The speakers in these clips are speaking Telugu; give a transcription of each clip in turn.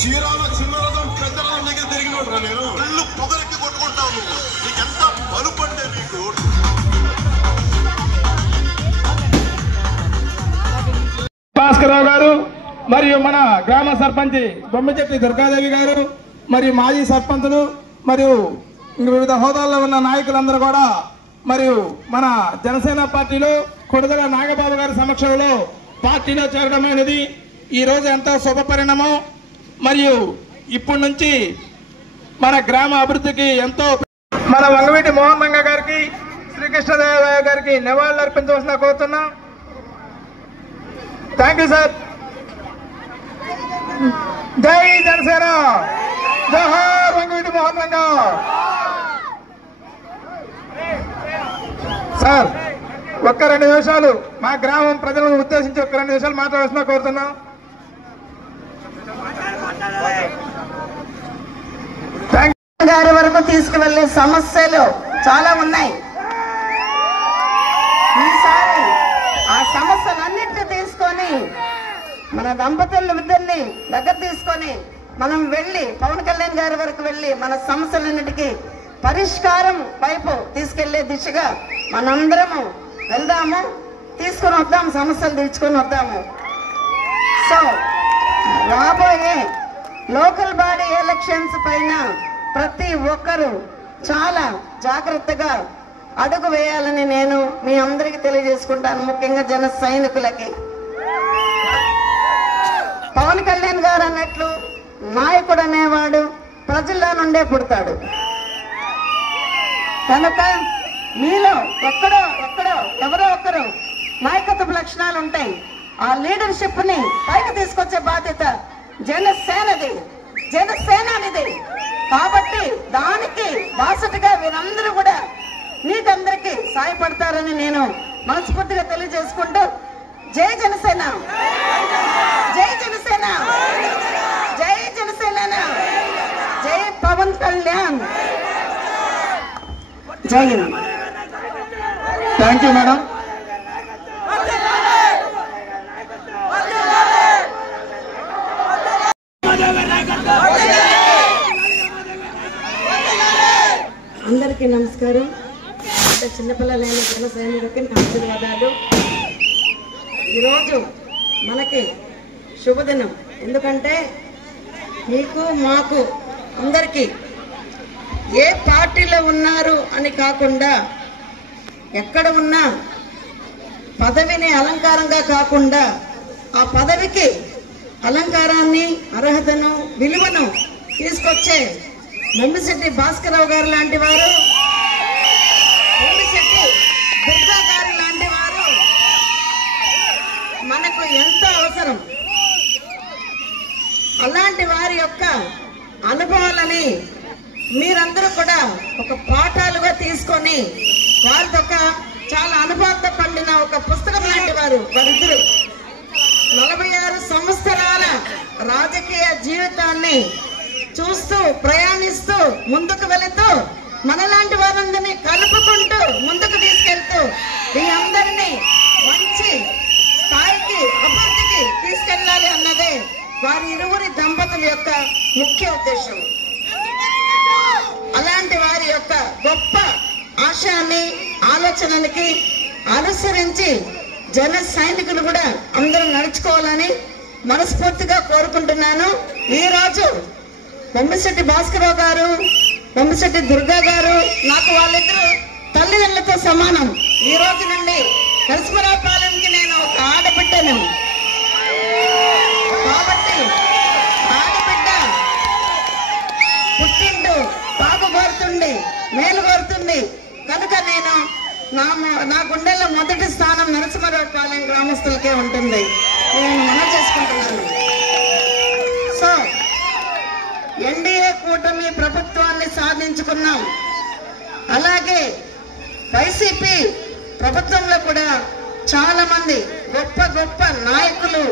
చీరాల చిన్న రథం పెద్ద రథం దగ్గర తిరిగినోడ్రా నేను. కళ్ళు పొగలెక్కి కొట్టుకుంటావు. నీకెంత బలుపంటే నీకు. భాస్కరరావు గారు మరియు మన గ్రామ సర్పంచ్ బొమ్మచెట్టి దుర్గాదేవి గారు మరియు మాజీ సర్పంచులు మరియు వివిధ హోదాల్లో ఉన్న నాయకులందరూ కూడా మరియు మన జనసేన పార్టీలో కొడుదల నాగబాబు గారి సమక్షంలో పార్టీలో చేరడం అనేది ఈరోజు ఎంతో శుభ పరిణామం. మరియు ఇప్పటి నుంచి మన గ్రామ అభివృద్ధికి ఎంతో మన వంగవీటి మోహన్ రంగ గారికి శ్రీకృష్ణదేవరాయ గారికి నివాళులు అర్పించవలసిన కోరుతున్నాం. Thank you sir. జై జనసేన, జోహార్ వంగవీటి మోహన్ రంగ. సార్ ఒక్క 2 నిమిషాలు మా గ్రామం ప్రజలను ఉద్దేశించి ఒక్క 2 నిమిషాలు మాట్లాడాల్సిన కోరుతున్నాం. గారి వరకు తీసుకువెళ్లే సమస్యలు చాలా ఉన్నాయి. ఈసారి ఆ సమస్యలన్నింటినీ తీసుకొని మన దంపతులిద్దరిని దగ్గర తీసుకొని మనం వెళ్ళి పవన్ కళ్యాణ్ గారి వరకు వెళ్ళి మన సమస్యలన్నిటికీ పరిష్కారం వైపు తీసుకెళ్లే దిశగా మనందరము వెళ్దాము, తీసుకొని వద్దాము, సమస్యలు తీర్చుకొని వద్దాము. సో రాబోయే లోకల్ బాడీ ఎలక్షన్స్ పైన ప్రతి ఒక్కరూ చాలా జాగ్రత్తగా అడుగు వేయాలని నేను మీ అందరికీ తెలియజేసుకుంటాను. ముఖ్యంగా జన సైనికులకి. పవన్ కళ్యాణ్ గారు అన్నట్లు నాయకుడు అనేవాడు ప్రజల్లో నుండే పుడతాడు. కనుక మీలో ఎక్కడో ఎవరో ఒకరు నాయకత్వ లక్షణాలు ఉంటాయి. ఆ లీడర్షిప్ ని పైకి తీసుకొచ్చే బాధ్యత జనసేనది. కాబట్టి దానికి బాసటగా వీరందరూ కూడా మీకందరికీ సాయపడతారని నేను మనస్ఫూర్తిగా తెలియజేసుకుంటూ జై జనసేన, జై జనసేన, జై జనసేన, జై పవన్ కళ్యాణ్, జై హింద్. Thank you madam. అందరికీ నమస్కారం. చిన్నపిల్లలైన జన సైనికులకి ఆశీర్వాదాలు. ఈరోజు మనకి శుభదినం. ఎందుకంటే మీకు మాకు అందరికీ ఏ పార్టీలో ఉన్నారు అని కాకుండా, ఎక్కడ ఉన్నా పదవిని అలంకారంగా కాకుండా ఆ పదవికి అలంకారాన్ని, అర్హతను, విలువను తీసుకొచ్చే బొమ్మశెట్టి భాస్కరరావు గారు లాంటి వారు, బొమ్మశెట్టి దుర్గా గారు లాంటి వారు మనకు ఎంతో అవసరం. అలాంటి వారి యొక్క అనుభవాలని మీరందరూ కూడా ఒక పాఠాలుగా తీసుకొని వారితో చాలా అనుభవంతో పండిన ఒక పుస్తకం లాంటి వారిద్దరు 46 సంవత్సరాల రాజకీయ జీవితాన్ని చూస్తూ ప్రయాణిస్తూ ముందుకు వెళుతూ మనలాంటి వారందరినీ కలుపుకుంటూ ముందుకు తీసుకెళ్తూ మీ అందరినీ మంచి స్థాయికి, అభివృద్ధికి తీసుకెళ్ళాలి అన్నదే వారి ఇరువురి దంపతుల యొక్క ముఖ్య ఉద్దేశం. అలాంటి వారి యొక్క గొప్ప ఆశయాన్ని, ఆలోచనలకి అనుసరించి జన సైనికులు కూడా అందరూ నడుచుకోవాలని మనస్ఫూర్తిగా కోరుకుంటున్నాను. ఈ రోజు బొమ్మశెట్టి భాస్కరరావు గారు, బొమ్మశెట్టి దుర్గా గారు నాకు వాళ్ళిద్దరూ తల్లిదండ్రులతో సమానం. ఈ రోజు నుండి నరసింహరావుపాలెంకి నేను ఒక ఆడబిడ్డను. కాబట్టి ఆడబిడ్డ పుట్టిండు బాగు కోరుతుంది, మేలు కోరుతుంది. కనుక నేను నా గుండెల్లో మొదటి స్థానం నరసింహరావుపాలెం గ్రామస్తులకే ఉంటుంది. నేను మనం చేసుకుంటున్నాను. సో ఎన్డీఏ కూటమి ప్రభుత్వాన్ని సాధించుకున్నాం. అలాగే వైసీపీ ప్రభుత్వంలో కూడా చాలా మంది గొప్ప గొప్ప నాయకులు,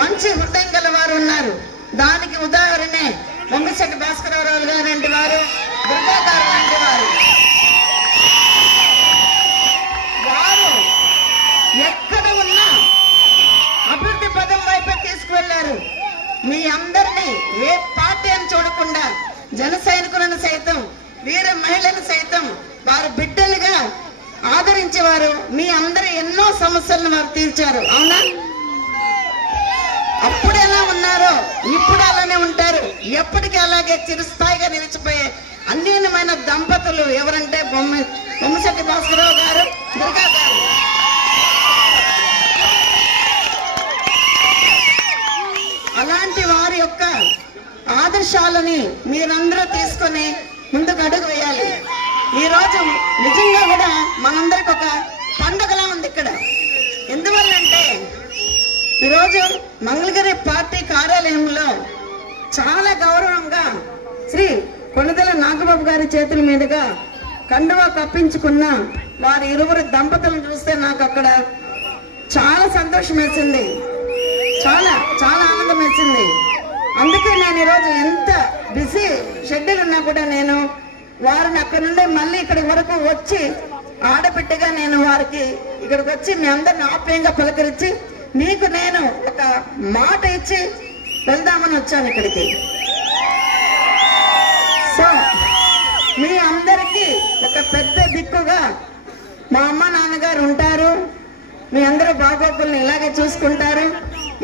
మంచి హృదయం గల వారు ఉన్నారు. దానికి ఉదాహరణే బొమ్మశెట్టి భాస్కరరావు గారు లాంటి వారు, దుర్గా గారు లాంటి వారు. వారు ఎక్కడ ఉన్నా అభివృద్ధి పదం వైపే తీసుకువెళ్లారు. మీ అందరినీ ఎవరిని ఏ పార్టీ అని చూడకుండా జన సైనికులను సైతం వీర మహిళలను సైతం వారు బిడ్డలుగా ఆదరించేవారు. మీ అందరి ఎన్నో సమస్యలను వారు తీర్చారు. అవునా? అప్పుడు ఎలా ఉన్నారో ఇప్పుడు అలానే ఉంటారు. ఎప్పటికీ అలాగే చిరస్థాయిగా నిలిచిపోయే అన్యూన్యమైన దంపతులు ఎవరంటే బొమ్మశెట్టి భాస్కరరావు గారు, దుర్గా గారు. అలాంటి వారి యొక్క ఆదర్శాలని మీరందరూ తీసుకొని ముందుకు అడుగు వేయాలి. ఈ రోజు నిజంగా కూడా మనందరికి ఒక పండుగలా ఉంది ఇక్కడ. ఎందువల్లంటే ఈరోజు మంగళగిరి పార్టీ కార్యాలయంలో చాలా గౌరవంగా శ్రీ కొణిదెల నాగబాబు గారి చేతుల మీదుగా కండువా కప్పించుకున్న వారి ఇరువురు దంపతులను చూస్తే నాకు అక్కడ చాలా సంతోషం వేసింది, చాలా చాలా ఆనందం వేసింది. అందుకే నేను ఈరోజు ఎంత బిజీ షెడ్యూల్ ఉన్నా కూడా నేను వారిని అక్కడ నుండి మళ్ళీ ఇక్కడి వరకు వచ్చి ఆడబిడ్డగా నేను వారికి ఇక్కడికి వచ్చి మీ అందరిని ఆప్యాయంగా పలకరించి మీకు నేను ఒక మాట ఇచ్చి వెళ్దామని వచ్చాను ఇక్కడికి. సో మీ అందరికీ ఒక పెద్ద దిక్కుగా మా అమ్మ నాన్నగారు ఉంటారు. మీ అందరూ బాగోగుల్ని ఇలాగే చూసుకుంటారు.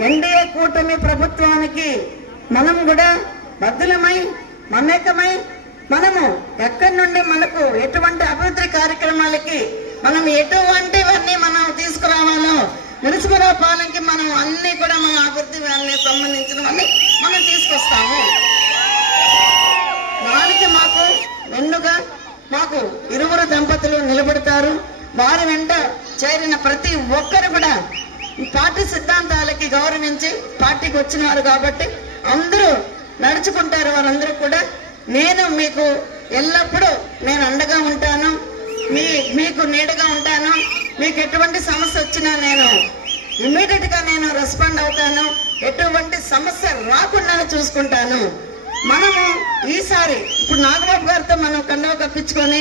ఎన్డీఏ కూటమి ప్రభుత్వానికి మనం కూడా బద్దులమై మమేకమై మనము ఎక్కడి నుండి మనకు ఎటువంటి అభివృద్ధి కార్యక్రమాలకి మనం ఎటువంటివన్నీ మనం తీసుకురావాలో నరసింహరావు పాలనకి మనం అన్ని కూడా మన అభివృద్ధి సంబంధించినవన్నీ మనం తీసుకొస్తాము. వారికి మాకు వెన్నుగా మాకు ఇరువురు దంపతులు నిలబడతారు. వారి వెంట చేరిన ప్రతి ఒక్కరు కూడా ఈ పార్టీ సిద్ధాంతాలకి గౌరవించి పార్టీకి వచ్చినారు కాబట్టి అందరూ నడుచుకుంటారు. వారందరూ కూడా నేను మీకు ఎల్లప్పుడూ నేను అండగా ఉంటాను, మీకు నీడగా ఉంటాను. మీకు ఎటువంటి సమస్య వచ్చినా నేను ఇమ్మీడియట్ గా నేను రెస్పాండ్ అవుతాను. ఎటువంటి సమస్య రాకుండా చూసుకుంటాను. మనము ఈసారి ఇప్పుడు నాగబాబు గారితో మనం కండువా కప్పించుకొని